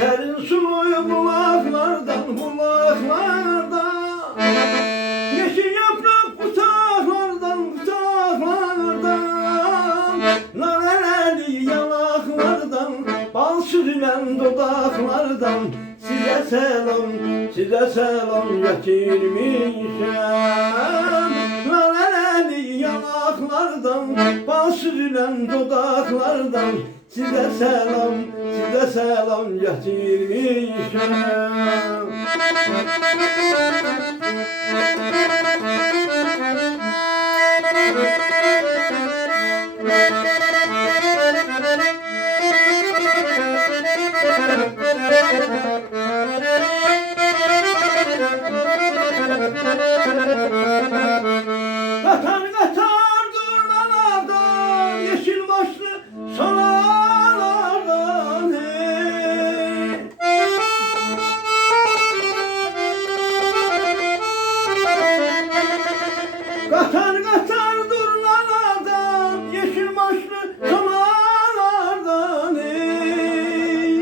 Serin suluyu bulaklardan, bulaklardan, yeşil yaprak bıçaklardan, bıçaklardan, nareleli yanaklardan, bal sürülen dudaklardan, size selam getirmişim. Nareleli yanaklardan, bal sürülen dudaklardan, size selam getirmişim. Katar katar durmalardan, yeşil başlı sonalardan, hey. Katar katar durmalardan, yeşil başlı sonalardan, hey.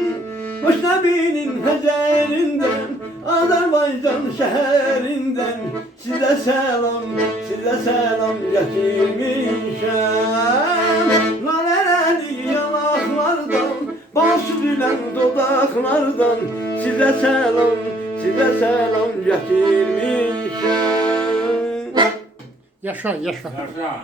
Hoşnebinin hecerinden, Azerbaycan şehrinden, size selam getirmişim. Nareli yanaklardan, bal sürülen dudaklardan, size selam getirmişim. Yaşa, yaşa. Yaşa.